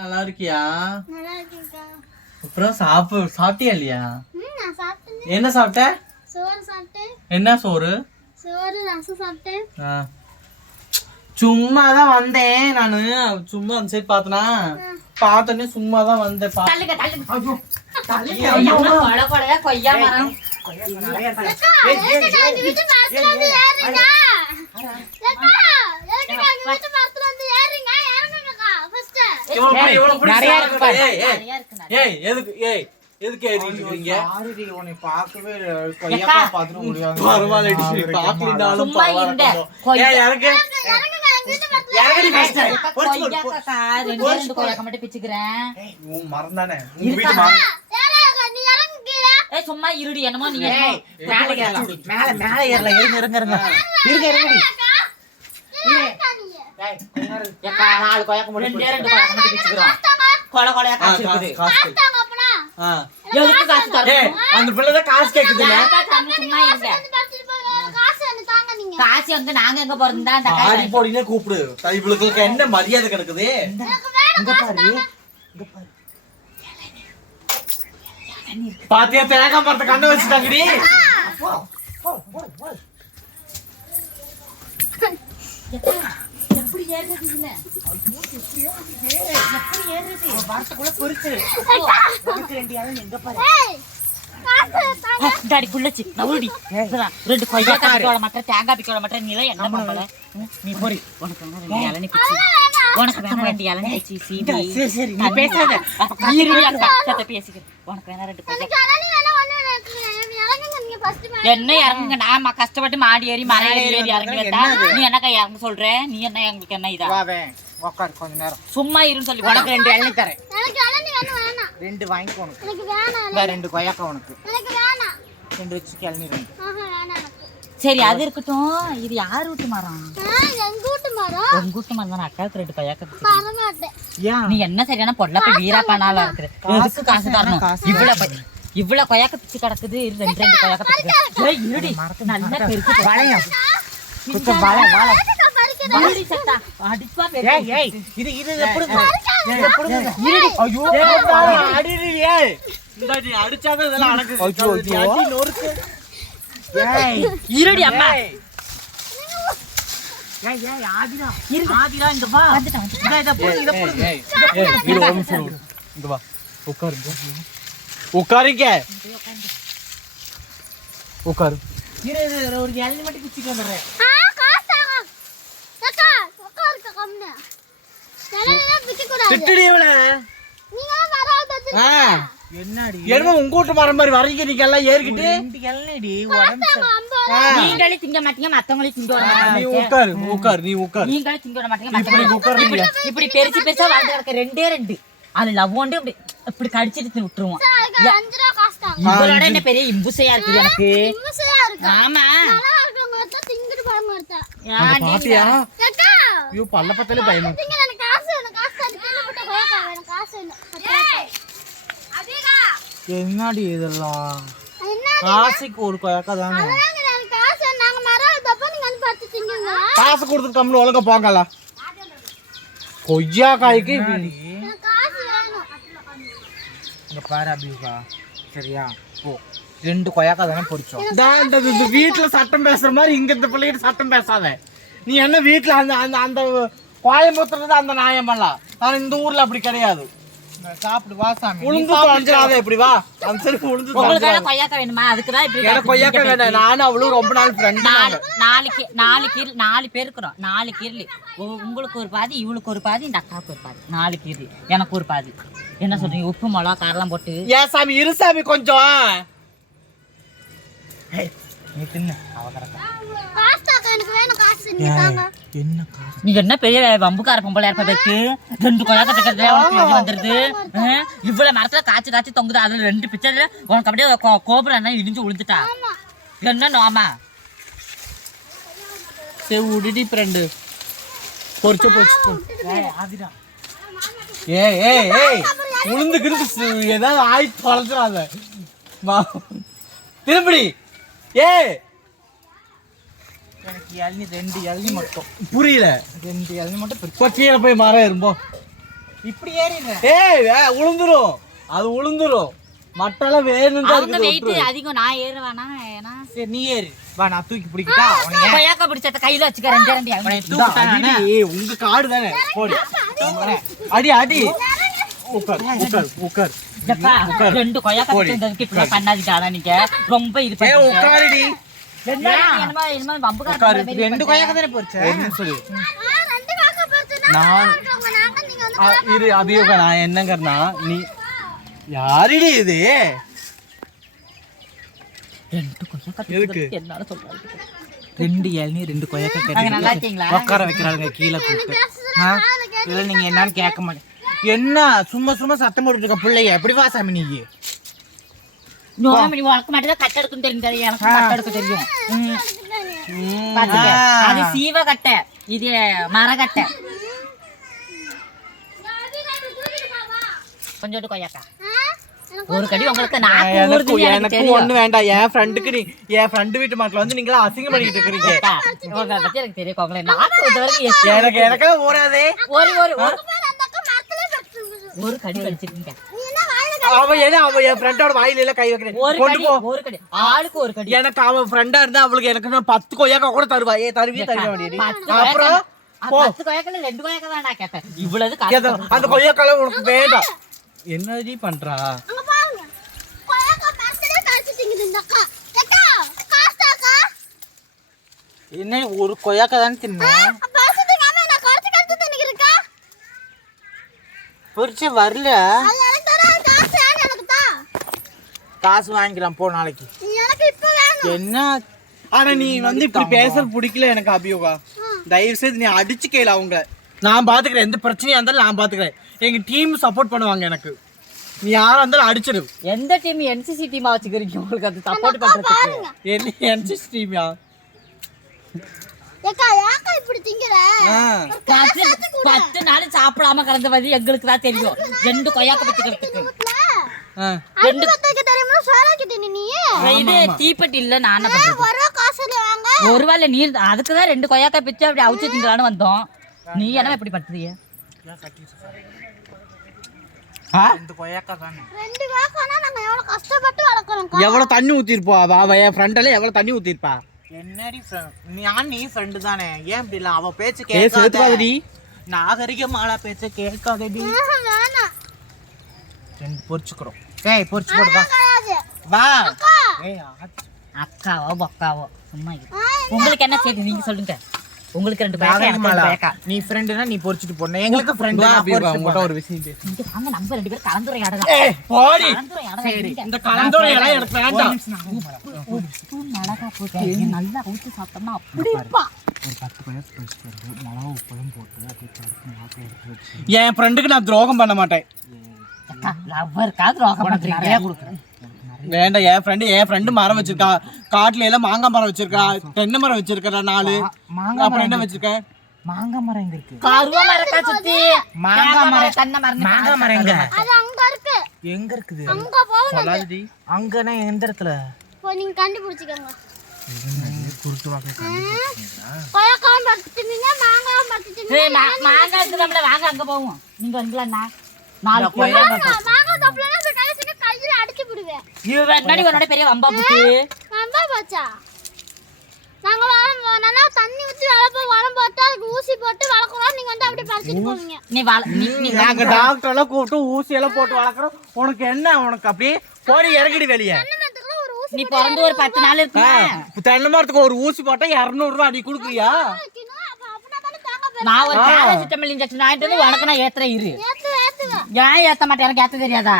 நல்லா இருக்கியா? நல்லா இருக்கேன்க்கா. அப்புறம் சாப்பிட்டியா இல்லையா? நான் சாப்பிட்டேன். என்ன சாப்பிட்ட? சோறு சாப்பிட்டேன். என்ன சோறு? சோறு ரசம் சாப்பிட்டேன். சும்மா தான் வந்தேன் நானு. சும்மா அந்த சைடு பார்த்தனா பார்த்தோன்னே சும்மா தான் வந்தேன். கொய்யா மரம் எதுக்கு ஏறிக்கிறீங்க? பாக்கவே கொய்யா பாத்துட்டு முடியாது. சும்மா இருடி என்னமோ நீங்க அந்த பிள்ளைதான் காசு கேக்குது. காசு வந்து நாங்க எங்க போறதா போடினே கூப்பிடு. இவளுக்கு என்ன மரியாதை கிடக்குது? பாத்தியா தேங்காய் மரத்தை கண்டு வச்சுட்டாங்கடி. எப்படி ஏறுறது வரத்துக்குள்ள பொறுத்து எங்க பாரு குள்ளச்சு நவுடி ரெண்டு கொய்யா பிக்கோட மாட்டேன் தேங்காய் பிக்கோட மாட்டேன் நீ என்ன பண்ணல நீ போறி உனக்கு ரெண்டு இளநீ பிச்சு உனக்கு வேணா ரெண்டு இளநீ பிச்சு சீடி நீ பேசாத பேசிக்கிறேன் உனக்கு வேணா ரெண்டு கொய்யா என்ன இறங்குங்க நான் கஷ்டப்பட்டு மாடி ஏறி மரம் ஏறி இறங்கி வந்தா நீ என்னக்கா இறங்க சொல்ற நீ என்ன எங்களுக்கு என்ன இதா உட்காரு கொஞ்ச நேரம் சும்மா இருன்னு சொல்லி உனக்கு ரெண்டு இளநீ தரேன். ரெண்டு வாங்கிக்கோ உனக்கு. ரெண்டு கொய்யாக்கா உனக்கு. ரெண்டு வச்சு இளநீ ரெண்டு. சரி அது இருக்கட்டும். இது யார் வீட்டு மரம்? எங்க வீட்டு மரம். உங்க வீட்டு மரம் தானே. அக்காவுக்கு ரெண்டு கொய்யாக்கா. நீ என்ன சரியான பொருளா போய் வீராப்பானால இருக்குது. எதுக்கு காசு தரணும்? இவ்வளவு கொய்யாக்க பிச்சு கிடக்குது. ரெண்டு ரெண்டு கொய்யாக்க பிச்சு இருடி நல்லா பெருக்கு வளையம் இருடி அம்மா உட்காருங்க உட்காரு. ஒரு இளநீ மட்டும் பிச்சுட்டு வந்துடுறேன். என்னமோ உங்க வீட்டு மரம் மாதிரி வரைக்கிறீங்க எல்லாம் ஏறிக்கிட்டு. நீங்களே திங்க மாட்டீங்க மத்தவங்களையும் திங்க விட மாட்டீங்க. நீ உட்காரு உட்காரு நீ உட்காரு. நீங்களே திங்க விட மாட்டீங்க மத்தவங்க இப்படி பெருசு பெருசா வளர்ந்து கிடக்க ரெண்டே ரெண்டு அது லவ்வோண்டு இப்படி கடிச்சிட்டு விட்டுருவோம். இவளோட என்ன பெரிய இம்புசையா இருக்குது எனக்கு. ஆமா பாத்தியா ஐயோ பல்ல பத்தல பயமா. என்னடி இதெல்லாம் காசுக்கு ஒரு கொய்யாக்கா தாங்க. காசு கொடுத்துட்டு கம்முன்னு ஒழுங்கா போங்கல. கொய்யா காய்க்கு பாரு அபிகா சரியா போ. ரெண்டு கொய்யாக்கா தானே பொறிச்சோம். வீட்டுல சட்டம் பேசுற மாதிரி இங்க இந்த பிள்ளைகிட்ட சட்டம் பேசாத. நீ என்ன வீட்டுல அந்த அந்த அந்த கோயம்புத்தூர்ல அந்த நியாயம் பண்ணலாம். ஆனா இந்த ஊர்ல அப்படி கிடையாது. சாப்பிடு வா சாமி. உளுந்து எப்படி வா அந்த சரி உளுந்து கொய்யாக்கா வேணுமா? அதுக்குதான் இப்படி கொய்யாக்கா வேணும். நானும் அவளும் ரொம்ப நாள் ஃப்ரெண்ட். நாலு பேர் இருக்கிறோம். 4 கீரலி. உங்களுக்கு ஒரு பாதி இவளுக்கு ஒரு பாதி இந்த அக்காவுக்கு ஒரு பாதி. 4 கீரலி எனக்கு ஒரு பாதி. என்ன சொல்றீங்க? உப்பு மிளகா காரெல்லாம் போட்டு ஏன் சாமி இரு சாமி கொஞ்சம் நீ தின்னு அவகரக்கா. நீ என்ன பெரிய வம்புக்கார பொம்பளை இருப்பதற்கு ரெண்டு கொய்யாக்கா வந்துருது. இவ்வளவு மரத்துல காய்ச்சி காய்ச்சி தொங்குது. அதுல ரெண்டு பிச்சர்ல உனக்கு அப்படியே கோபுரம் என்ன இடிஞ்சு விழுந்துட்டா என்ன நோமா? சரி விடுடி ஃப்ரெண்டு பொறிச்சு பொறிச்சு ஆதிடா. ஏய் ஏய் ஏய் உளுந்துக்கிட்டு ஏதாவது ஆயி தொலைச்சிடாத திருப்படி. ஏய் எனக்கு இளநீ 2 இளநீ மட்டும். புரியல. 2 இளநீ மட்டும் கீழே போய் மரம் ஏறும்போ. இப்படி ஏறிடுறேன். ஏய் உளுந்துரும், அது உளுந்துரும். மட்டெல்லாம் வேணும் தான் அவங்க இருக்குது. வெயிட் அதிகம், நான் ஏறுவானா? ஏன்னா சரி நீ ஏறு. வா நான் தூக்கி பிடிக்கிட்டா. உனக்கு கொய்யாக்கா பிடிச்சத கையில வச்சுக்க, ரெண்டே ரெண்டு உன்னை இந்தா, தூக்கிட்டா அடிடி. நானே. உங்க காடு தானே, போடு. அடி அடி. உட்கார் உட்கார் உட்கார். ஜப்பா, ரெண்டு கொய்யாக்கா பிடிச்சதுக்கு இப்படி பண்ணாதீங்க. நீங்க ரொம்ப இது ஏய் உட்காருடி. என்னமா வம்புக்கார ரெண்டு கொய்யாக்கா தானே போச்சு. என்ன சொல்லு. ரெண்டு காக்கா பறிச்சுனா நான் நாங்க நீங்க வந்து இரு அபியோகா, நான் என்னங்கறனா நீ யாரிடி இது? ரெண்டு கொய்யாக்கா எதுக்கு? என்னால சொல்றாங்க. ரெண்டு இளநீ ரெண்டு கொய்யாக்கா நாங்க நல்லா கட்டி இருக்கீங்களா? உட்கார வைக்கிறாங்க கீழே கூப்பிட்டு. இல்ல நீங்க என்னன்னு கேட்க மாட்டேன். என்ன சும்மா சும்மா சத்தம் போட்டுட்டு இருக்க பிள்ளைய எப்படி வா சாமி நீ? நோமணி வளர்க்க மாட்டேதான், கட்டை எடுக்கும் தெரியும். எனக்கு கட்டை எடுக்க தெரியும். பாத்துக்க, அது சீவ கட்டை, இது மரக்கட்டை. கொஞ்சோண்டு கொய்யாக்கா ஒரு கடி உங்களுக்கு நாக்கு ஊறுதுன்னு எனக்கு எனக்கு தெரியும். ஒண்ணு வேண்டாம். என் ஃப்ரெண்டுக்கு நீ என் ஃப்ரெண்டு வீட்டு மாட்டுல வந்து நீங்களா அசிங்கம் பண்ணிட்டு இருக்கீங்க. அக்கா, உங்களை பத்தி எனக்கு தெரியும். உங்களை நாக்கு ஊறுது வரைக்கும் எஸ். எனக்கு எனக்கெல்லாம் ஓடாதே. ஒரு ஒரு ஒரு அந்த அக்கா மரத்திலே பறிச்சு. ஒரு கடி கடிச்சிருக்கீங்க. நீ என்ன வாயில அவ என் ஃப்ரெண்டோட வாயில எல்லாம் கை வைக்கிறேன். ஒரு கொண்டு கடி போ. ஒரு கடி ஆளுக்கு ஒரு கடி. எனக்கு அவன் ஃப்ரெண்டா இருந்தா அவளுக்கு எனக்கு நான் 10 கொய்யாக்கா கூட தருவா. ஏ தருவியே தருவ வேண்டியது. 10 அப்புறம் போ. 10 கொய்யாக்கல 2 கொய்யாக்கா தான் நான் கேட்டேன். இவ்வளவு காசு கேட்டா, அந்த கொய்யாக்கால உனக்கு வேண்டாம். என்னடி பண்றா? அங்க பாருங்க. கொய்யாக்கா மரத்திலே பறிச்சிட்டீங்க இந்த அக்கா. அக்கா காஸ்டாக்கா. என்ன ஒரு கொய்யாக்கா தானே தின்னேன். பறிச்சிட்டீங்க அம்மா, நான் கடிச்சு தின்னுக்கிறேன்க்கா. பொரிச்ச வரல. அது எனக்கு தர காசு யார் எனக்கு தா? காசு வாங்கிக்கலாம் போ நாளைக்கு. நீ எனக்கு இப்ப வேணும். என்ன ஆனா நீ வந்து இப்படி பேசுறது பிடிக்கல எனக்கு அபியோகா. தயவு செய்து நீ அடிச்சு கேளு அவங்க. நான் பாத்துக்கிறேன், எந்த பிரச்சனையா இருந்தாலும் நான் பாத்துக்கிறேன். எங்க டீம் சப்போர்ட் பண்ணுவாங்க எனக்கு. நீ யாரா இருந்தாலும் அடிச்சிடு. எந்த டீம் என்சிசி டீமா வச்சுக்கிறீங்க? உங்களுக்கு அது சப்போர்ட் பண்றதுக்கு என்ன என்சிசி டீம்யா? ஏக்கா ஏக்கா இப்படி திங்கற? 10 நாள் சாப்பிடாம கிடந்த வழி எங்களுக்கு தான் தெரியும். 2 கொய்யாக்க வச்சுக்கிறதுக்கு வீட்ல ஆ. ரெண்டு பத்தக்கு தெரியுமா சோறாக்கிட்ட நீ? இது தீப்பெட்டி இல்ல, நான் என்ன பண்றது? ஒரு காசு இல்ல வாங்க. ஒரு வேளை நீர் அதுக்கு தான் 2 கொய்யாக்கா பிச்சு அப்படி அவுச்சு திங்கலான்னு வந்தோம். நீ என்ன இப்படி பண்றீங்க? ரெண்டு கொய்யாக்கா தானே. ரெண்டு காக்கானா நாங்க எவ்வளவு கஷ்டப்பட்டு வளர்க்கறோம். எவ்வளவு தண்ணி ஊத்திருப்பா அவ என் ஃப்ரெண்டால எவ்வளவு தண்ணி ஊத்திருப்பா. என்னடி நீ ஃப்ரெண்டு தானே, ஏன் இப்படி இல்ல? அவ பேச்சு ஏ சேர்த்துக்காதடி. கேட்காதடி. நாகரிகமால பேச்ச கேட்காதடி. வேணாம். ரெண்டு பொரிச்சுக்கிறோம். ஏய் பொரிச்சு போடுவா. கிடையாது. வா. அக்கா. ஏய் அக்காவோ பக்காவோ சும்மா இரு. உங்களுக்கு என்ன சரி நீங்க சொல்லுங்க. உங்களுக்கு 2 கொய்யாக்கா, எனக்கு 2 நாகரிகமாலா கொய்யாக்கா. நீ ஃப்ரெண்டுனா நீ பொரிச்சிட்டு போன. எங்களுக்கு ஃப்ரெண்ட் உங்ககிட்ட ஒரு விஷயம் பேசு. இங்க வாங்க, நம்ம 2 பேரும் கலந்துரையாடலாம். ஏய் போடி. கலந்துரையாடலாம். இந்த கலந்தோரையெல்லாம் எனக்கு வேண்டாம். உப்பு மிளகா போட்டு நல்லா ஊத்தி சாப்பிட்டோம்னா அப்படிப்பா. ஒரு 10 கொய்யாக்கா பொரிச்சிட்டு வந்து மிளகா உப்பையும் போட்டு அப்படியே பருப்பு மிளகா எடுத்து வச்சு என் ஃப்ரெண்டுக்கு நான் துரோகம் பண்ண மாட்டேன். அக்கா லவ்வர்க்கா துரோகம் பண்றீங்க. நிறைய கொடுக்குறேன். வேண்டாம். என் ஃப்ரெண்டு மரம் வச்சிருக்கா. காட்டுல எல்லாம் மாங்காய் மரம் வச்சிருக்கா, தென்னை மரம் வச்சிருக்கா 4. அப்புறம் என்ன வச்சிருக்க? மாங்காய் மரம் எங்க இருக்கு? கருவ மரக்கா சுத்தி மாங்காய் மரம். தென்னை மரம். மாங்காய் மரம் எங்க? அது அங்க இருக்கு. எங்க இருக்குது? அங்க போகணும். சொல்லாதடி. அங்கனா எந்த இடத்துல? போய் நீங்க கண்டுபிடிச்சுக்கோங்க. குருட்டு வாக்க கொய்யாக்காவும் பறிச்சிட்டீங்க, மாங்காவும் பறிச்சிட்டீங்க. ஏய் மாங்காய் இருக்குதாம்ல, வாங்க அங்க போவோம். நீங்க வந்துலண்ணா 4 மாங்காய் தப்புலனா இந்த கையில கையில அடிச்சு விடுவேன். முன்னாடி உன்னோட பெரிய வம்பா புட்டு. வம்பா போச்சா? நாங்க நல்லா தண்ணி ஊத்தி வளம் போட்டு அதுக்கு ஊசி போட்டு வளர்க்குறோம். நீங்க வந்து அப்படியே பறிச்சிட்டு போவீங்க. நீ நாங்க டாக்டர் எல்லாம் கூப்பிட்டு ஊசி எல்லாம் போட்டு வளர்க்குறோம். உனக்கு என்ன? உனக்கு அப்படியே போடி இறங்கிடு வெளியே. தென்னைமரத்துக்குலாம் ஒரு ஊசி நீ பிறந்து ஒரு 10 நாள் இருக்கு. தென்னை மரத்துக்கு ஒரு ஊசி போட்டா 200 ரூபாய் நீ கொடுக்குறியா? வைக்கணும். அப்ப அப்படின்னா தானே தேங்காய் நான் ஒரு பேராசிட்டமல் இன்ஜெக்ஷன் ஆயிட்டு வந்து உனக்கு நான் ஏத்துறேன் இரு. ஏத்துவேன். ஏன் ஏத்த மாட்டேன்? எனக்கு ஏத்த தெரியாதா?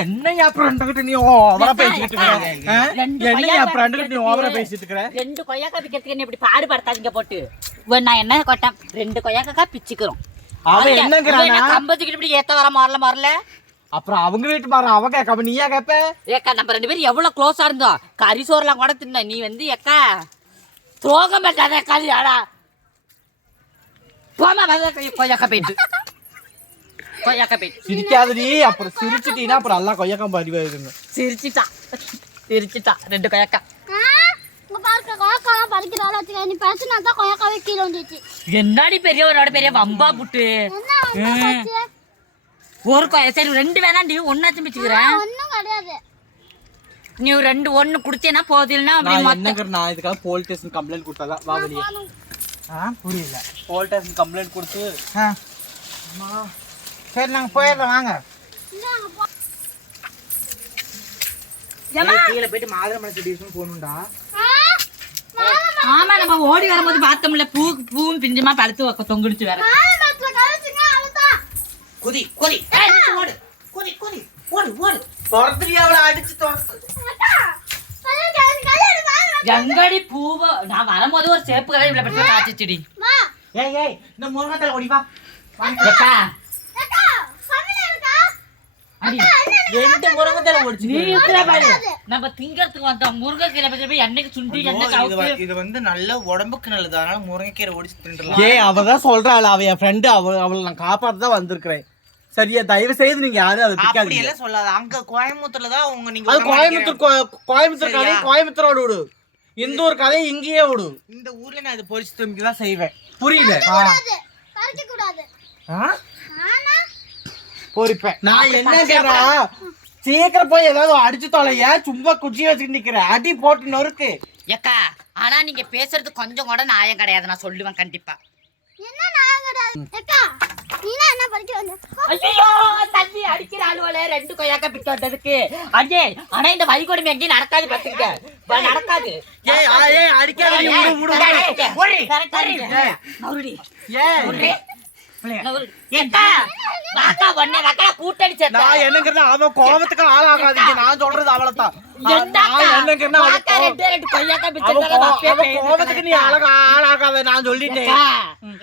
என்ன என் ஃப்ரெண்டுகிட்ட நீ ஓவரா பேசிட்டு இருக்க? என்ன என் ஃப்ரெண்டுகிட்ட நீ ஓவரா பேசிட்டு இருக்க? 2 கொய்யாக்கா பிக்கிறதுக்கு என்ன இப்படி பாடுபடுத்தாதீங்க போட்டு. நான் என்ன கொட்டேன்? 2 கொய்யாக்கா பிச்சுக்கிறோம். அவன் என்னங்கிறானா? கம்பத்துக்கிட்டு இப்படி ஏத்த வர மாறல. அப்புறம் அவங்க வீட்டு மாற அவ கேட்க நீயா கேப்ப? ஏக்கா நம்ம 2 பேரும் எவ்வளவு க்ளோஸா இருந்தோம். கறி சோறுலாம் கூட தின்ன. நீ வந்து ஏக்கா துரோகம் பண்ணாத கல்யாடா. போமா கொய்யாக்கா போயிட்டு. கொய்யாக்கா போயிட்டு சிரிக்காதடி. அப்புறம் சிரிச்சிட்டீனா அப்புறம் எல்லாம் கொய்யாக்கா பதிவாயிருங்க. சிரிச்சிட்டா 2 கொய்யாக்கா. இங்க பாருங்க, கொய்யாக்காலாம் பறிக்கிறாள் வச்சுக்க. நீ பறிச்சுனா தான் கொய்யாக்காவே கீழே வந்துச்சு. என்னடி பெரியவனோட பெரிய வம்பா புட்டு. என்ன வம்பா போச்சு? ஒரு கொய்யா சரி 2 வேணாண்டி ஒன்னாச்சும் பிச்சுக்கிறேன். ஒண்ணும் கிடையாது. நீ 2 1 குடுத்தேனா போதில்னா அப்படி நான் மொத்தம் என்னங்கற நான் இதுக்காக போலீஸ் ஸ்டேஷன் கம்ப்ளைண்ட் கொடுத்ததா வா வெளிய. புரியல. போலீஸ் ஸ்டேஷன் கம்ப்ளைண்ட் கொடுத்து சரி நாங்க போயிடுறோம் வாங்க. கீழே போயிட்டு மாதுளம்பழம் செடி போகணும்டா. ஆமா நம்ம ஓடி வரும்போது பார்த்தோம்ல பூவும் பிஞ்சுமா பழுத்து தொங்குடுச்சு வேற. குதி குதி ஓடு குதி குதி ஓடு ஓடு. அவளை அடிச்சு துரத்து. எங்கடி பூவ நான் வரும்போது ஒரு சேப்பு கதை இவ்வளவு பெருசா காய்ச்சிச்சுடி. ஏய் ஏய் இந்த முருங்கத்தல ஓடி வா. அக்கா அடி 2 முருங்கத்தல ஓடிச்சு. நீ இருக்கிற பாரு நம்ம திங்கறதுக்கு வந்த முருங்கைக்கீரை பத்தி போய் எண்ணெய்க்கு சுண்டி எண்ணெய் கவுத்து. இது வந்து நல்ல உடம்புக்கு நல்லது. அதனால முருங்கைக்கீரை ஓடிச்சு தின்றலாம். ஏய் அவ தான் சொல்றாள் அவ என் ஃப்ரெண்ட் அவளை நான் காப்பாத்த தான் வந்திருக்கிறேன். சரியா தயவு செய்து நீங்க யாரும் அதை அப்படி பிடிக்காதீங்க. எல்லாம் சொல்லாத. அங்க கோயம்புத்தூர்ல தான் உங்க நீங்க அது கோயம்புத்தூர் கதை கோயம்புத்தூரோட விடு. இந்த ஒரு கதை இங்கேயே விடு. இந்த ஊர்ல நான் இது பொரிச்சு திரும்பி தான் செய்வேன். புரியல பறிக்க கூடாது. பொரிப்பேன். நான் என்ன செய்றேன் சீக்கிரம் போய் ஏதாவது அடிச்சு தொலைய சும்மா குச்சி வச்சுட்டு நிக்கிறேன். அடி போட்டு நொறுக்கு. ஏக்கா ஆனா நீங்க பேசுறது கொஞ்சம் கூட நியாயம் கிடையாது. நான் சொல்லுவேன் கண்டிப்பா. என்ன நான் கிடையாது. அக்கா நீனா என்ன பறிக்க வந்த? ஐயோ தண்ணி அடிக்கிற ஆளுவல 2 கொய்யாக்கா பிக்க வந்ததுக்கு அடே ஆனா இந்த வைகோடம் எங்கேயும் நடக்காது பாத்துக்க நடக்காது. ஏய் ஏய் அடிக்காத நீ விடு விடு. ஓடி கரெக்டா நவுடி ஏய் ஏக்கா வாக்கா ஒண்ணே வாக்கா கூட்டடிச்சா. நான் என்னங்கறத அவ கோவத்துக்கு ஆளாகாதீங்க. நான் சொல்றது அவள தான். நான் என்னங்கறத வாக்கா 2 கொய்யாக்கா பிச்சா அவ கோவத்துக்கு நீ ஆளாகாத நான் சொல்லிட்டேன்.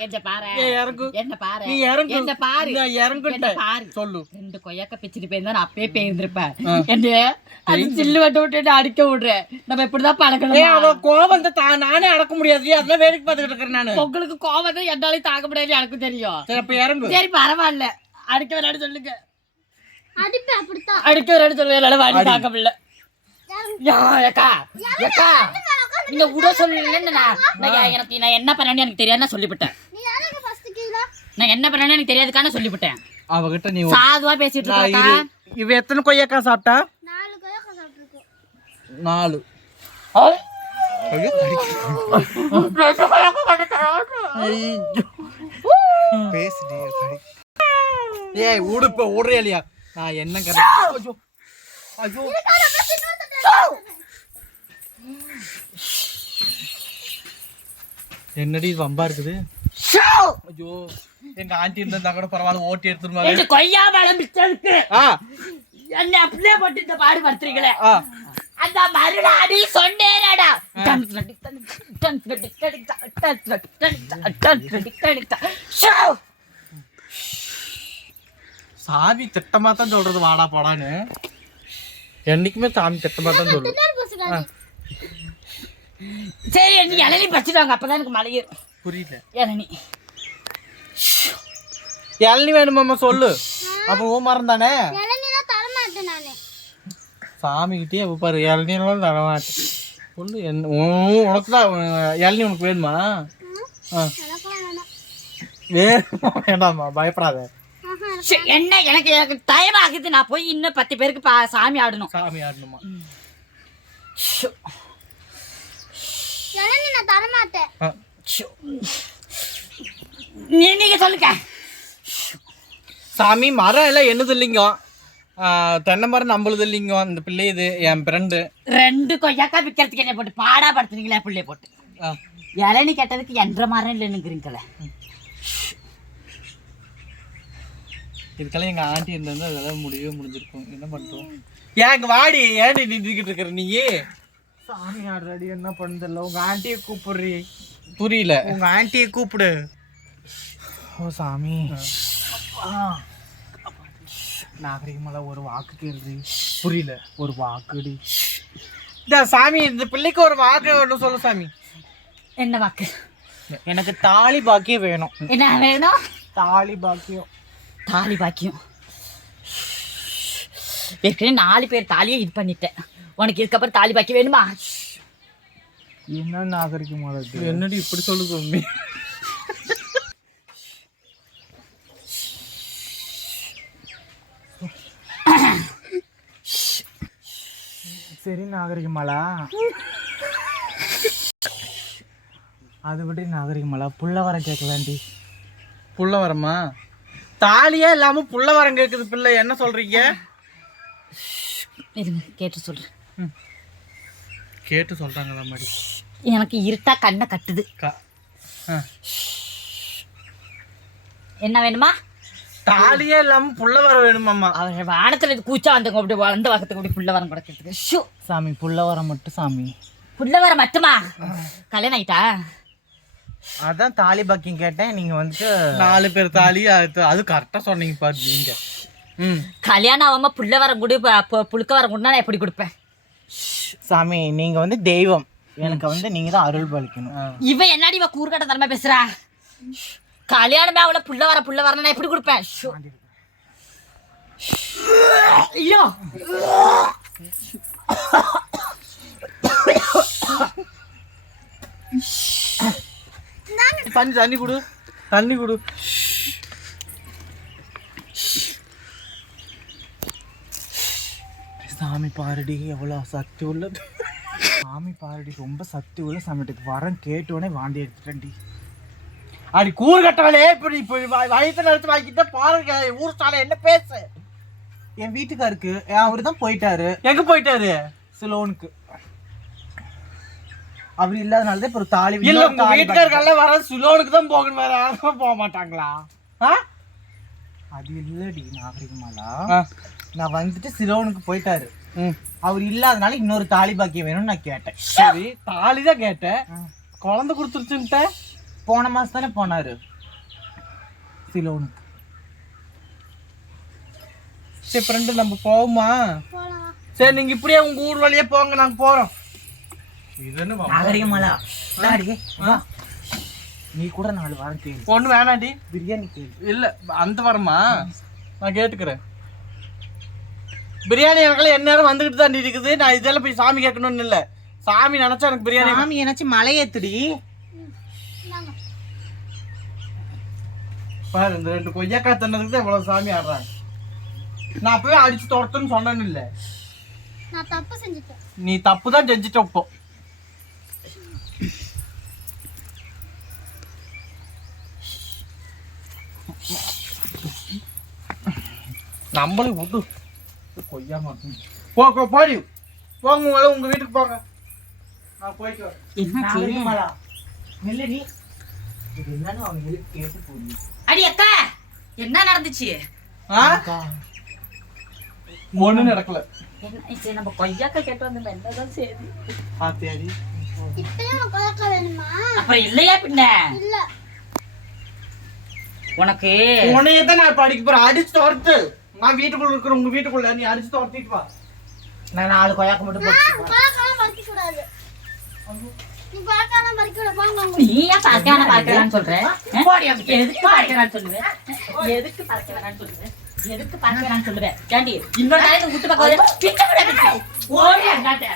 என்ன பாரு இறங்கு. என்ன பாரு நீ இறங்கு. என்ன பாரு நான் இறங்குட்டேன். பாரு சொல்லு. 2 கொய்யாக்கா பிச்சிட்டு போயிருந்தா நான் அப்பவே பேயிருந்திருப்பேன். என்ன அது சில்லு வட்டு விட்டு அடிக்க விடுறேன். நம்ம இப்படிதான் பழக்கணும். அவ கோவம் நானே அடக்க முடியாது. அதான் வேடிக்கை பார்த்துட்டு இருக்கேன் நானு. உங்களுக்கு கோவம் தான் என்னாலையும் தாக்க முடியாது எனக்கு தெரியும். சரி அப்ப இறங்கு. சரி பரவாயில்ல அடிக்க வேணான்னு சொல்லுங்க. அடிப்பே அப்படித்தான். அடிக்க வேணான்னு சொல்லுங்க. என்னால வழி தாக்க முடியல. ஏக்கா ஏக்கா நீங்க விட சொல்லலன்னு நான் என்ன பண்ணேன்னு எனக்கு தெரியாதுன்னு சொல்லிவிட்டேன். நீ யாருக்கு ஃபர்ஸ்ட் கீழ? நான் என்ன பண்ணேன்னு எனக்கு தெரியாதுக்கான சொல்லிவிட்டேன். அவகிட்ட நீ சாதுவா பேசிட்டு இருக்கா. இவ எத்தனை கொய்யாக்கா சாப்பிட்டா? 4 கொய்யாக்கா சாப்பிட்டுருக்கோம். 4. பேசுடி ஏய் உடுப்ப ஓடுறியா இல்லையா? நான் என்ன ஐயோ ஐயோ என்னடி வம்பா இருக்குது? ஐயோ எங்க ஆண்டி இருந்தா கூட பரவாயில்ல ஓட்டி எடுத்துருவாங்க. கொய்யா பழம் பிச்சருக்கு என்ன அப்படியே போட்டு இந்த பாடு படுத்துறீங்களே. அந்த மறுநாடி சொன்னேனடா சாமி திட்டமா தான் சொல்றது வாடா போடான்னு. என்னைக்குமே சாமி திட்டமா தான் சொல்லுது. சரி நீ இளநீ பறிச்சுட்டாங்க அப்பதான் எனக்கு மழையே புரியல. இளநீ இளநீ வேணுமாம்மா சொல்லு. அப்ப ஓ மரம் தானே. இளநீனா தர மாட்டேன் நானு. சாமி கிட்டே பாரு இளநீனாலும் தர மாட்டேன் சொல்லு. என்ன உனக்கு தான் இளநீ உனக்கு வேணுமா? வேணுமா வேண்டாமா பயப்படாத. என்ன எனக்கு எனக்கு டைம் ஆகுது. நான் போய் இன்னும் 10 பேருக்கு சாமி ஆடணும். சாமி ஆடணுமா? இளநீ நான் தர மாட்டேன். நீங்க சொல்லுங்க. சாமி மரம் எல்லாம் என்னது இல்லைங்க. தென்னை மரம் நம்மளுது இல்லைங்க. இந்த பிள்ளை இது என் ஃப்ரெண்டு. 2 கொய்யாக்கா விற்கிறதுக்கு என்ன போட்டு பாடா படுத்துறீங்களா பிள்ளைய போட்டு. இளநீ கேட்டதுக்கு என்ற மரம் இல்லைன்னுங்கிறீங்களே. இதுக்கெல்லாம் எங்க ஆண்டி இருந்தா அதெல்லாம் முடிஞ்சிருக்கும். என்ன பண்றோம்? ஏன் இங்க வாடி ஏன் நின்றுக்கிட்டு இருக்கிற நீ? சாமி ஆடுறாடி என்ன பண்ணுதில்ல. உங்க ஆண்டியை கூப்பிடுறீ. புரியல. உங்க ஆண்டியை கூப்பிடு. ஓ சாமி நாகரிகமெல்லாம் ஒரு வாக்கு கேள்வி. புரியல. ஒரு வாக்குடி. இந்த சாமி இந்த பிள்ளைக்கு ஒரு வாக்கு ஒன்று சொல்லு சாமி. என்ன வாக்கு? எனக்கு தாலி பாக்கியம் வேணும். என்ன வேணும்? தாலி பாக்கியம். தாலி பாக்கியம் ஏற்கனவே 4 பேர் தாலியை இது பண்ணிட்டேன். உனக்கு இதுக்கப்புறம் தாலி பாக்கியம் வேணுமா? என்ன நாகரிகமாக இருக்கு? என்னடி இப்படி சொல்லு சாமி? சரி நாகரிகமாலா, அது விட்டு நாகரிகமாலா புள்ள வர கேட்க வேண்டி. புள்ள வரமா? தாலியே இல்லாம புள்ள வரம் கேக்குது பிள்ளை, என்ன சொல்றீங்க? இருங்க கேட்டு சொல்றேன். கேட்டு சொல்றாங்களா மாதிரி? எனக்கு இருட்டா கண்ணை கட்டுது. என்ன வேணுமா? தாலியே இல்லாம புள்ள வர வேணுமாம்மா. அவர் வானத்துல கூச்சா வந்தவங்க அப்படி வளர்ந்த வகத்துக்கு அப்படி புள்ள வரம் கொடுக்கறதுக்கு. ஷூ சாமி புள்ள வர மட்டும் சாமி. புள்ள வர மட்டுமா? கல்யாணம் ஆயிட்டா? அதான் தாலி பாக்கியம் கேட்டேன், நீங்க வந்துட்டு 4 பேர் தாலி, அது கரெக்டா சொன்னீங்க பாரு நீங்க. கல்யாணம் ஆகாம புள்ள வரம் கொடு, புழுக்க வரம் கொடுனா நான் எப்படி கொடுப்பேன்? சாமி நீங்க வந்து தெய்வம், எனக்கு வந்து நீங்க தான் அருள் பாலிக்கணும். இவன் என்னடி இவ கூறுகட்ட தரமா பேசுறா? கல்யாணமே அவள புள்ள வரணும் நான் எப்படி கொடுப்பேன்? ஐயோ தண்ணி குடு, தண்ணி குடு. சாமி பாருடி எவ்வளவு சக்தி உள்ளது. சாமி பாருடி ரொம்ப சக்தி உள்ள சாமிட்டுக்கு வரம் கேட்டோடனே வாந்தி எடுத்துட்டேன்டி. அடி கூறு கட்டவளே, இப்படி வயசுல எடுத்து வாங்கிட்ட பாருங்க. ஊர் சாலை என்ன பேசு? என் வீட்டுக்காருக்கு அவரு தான் போயிட்டாரு. எங்க போயிட்டாரு? சிலோனுக்கு. அப்படி இல்லாதனாலதான் இப்ப ஒரு தாலி. இல்ல உங்க வீட்டுக்காரர்கள் வர சிலோனுக்கு தான் போகணும், வேற யாரும் போக மாட்டாங்களா? அது இல்லடி நாகரிகமாலா, நான் வந்துட்டு சிலோனுக்கு போயிட்டாரு. அவர் இல்லாதனால இன்னொரு தாலி பாக்கியம் வேணும்னு நான் கேட்டேன். சரி தாலி தான் கேட்டேன், குழந்தை கொடுத்துருச்சுன்ட்ட. போன மாசம் தானே போனாரு சிலோனுக்கு. சரி ஃப்ரெண்டு நம்ம போவோமா? சரி நீங்க இப்படியே உங்க ஊர் வழியே போங்க, நாங்க போறோம். நாகரிகமாலா நீ கூட 4 வாரம் கேளு. ஒண்ணு வேணாண்டி, பிரியாணி கேளு. இல்ல அந்த வரமா நான் கேட்டுக்கிறேன். பிரியாணி எனக்கெல்லாம் எந்நேரம் வந்துகிட்டு தான் இருக்குது. நான் இதெல்லாம் போய் சாமி கேட்கணும்னு இல்லை, சாமி நினைச்சா எனக்கு பிரியாணி. சாமி நினைச்சு மலையேத்துடி. பாரு இந்த 2 கொய்யாக்காய் தின்னதுக்கு தான் இவ்வளவு சாமி ஆடுறாங்க. நான் போய் அடிச்சு துரத்துன்னு சொன்னேன்னு இல்லை, நான் தப்பு செஞ்சுட்டேன். நீ தப்பு தான் செஞ்சுட்ட. இப்போ நம்மளே விட்டு கொய்யா மாட்டோம். போடி போங்க, உங்க வீட்டுக்கு போங்க, நான் போயிட்டு வரேன். நாகரிகமாலா நில்லடி, இது என்னன்னு அவங்களுக்கு கேட்டு போகுது. அடி அக்கா என்ன நடந்துச்சு? ஒண்ணு நடக்கல. சரி நம்ம கொய்யாக்கா கேட்டு வந்து என்னதான் சரி. சரி இப்பயும் உனக்கு கொய்யாக்காய் வேணுமா? அப்புறம் இல்லையா பின்ன? இல்ல உனக்கு உன்னையதான் நான் படிக்க போறேன். அடிச்சு துரத்து. நான் வீட்டுக்குள்ள இருக்கிற உங்க வீட்டுக்குள்ள நீ அடிச்சு துரத்திட்டு வா. நான் 4 கொய்யாக்க மட்டும் போட்டு கொய்யாக்காய் பறிக்க கூடாது. நீ கொய்யாக்காய் பறிக்க கூடாது. வாங்க நீ ஏன் பார்க்கறான்னு சொல்ற? எதுக்கு பார்க்கறான்னு சொல்லுவேன்? எதுக்கு பார்க்கறான்னு சொல்லுவேன்? எதுக்கு பார்க்கறான்னு சொல்லுவேன்? ஏண்டி இன்னொரு நாளைக்கு விட்டு பார்க்காத. பிச்சை கூட ஓடி அங்காட்ட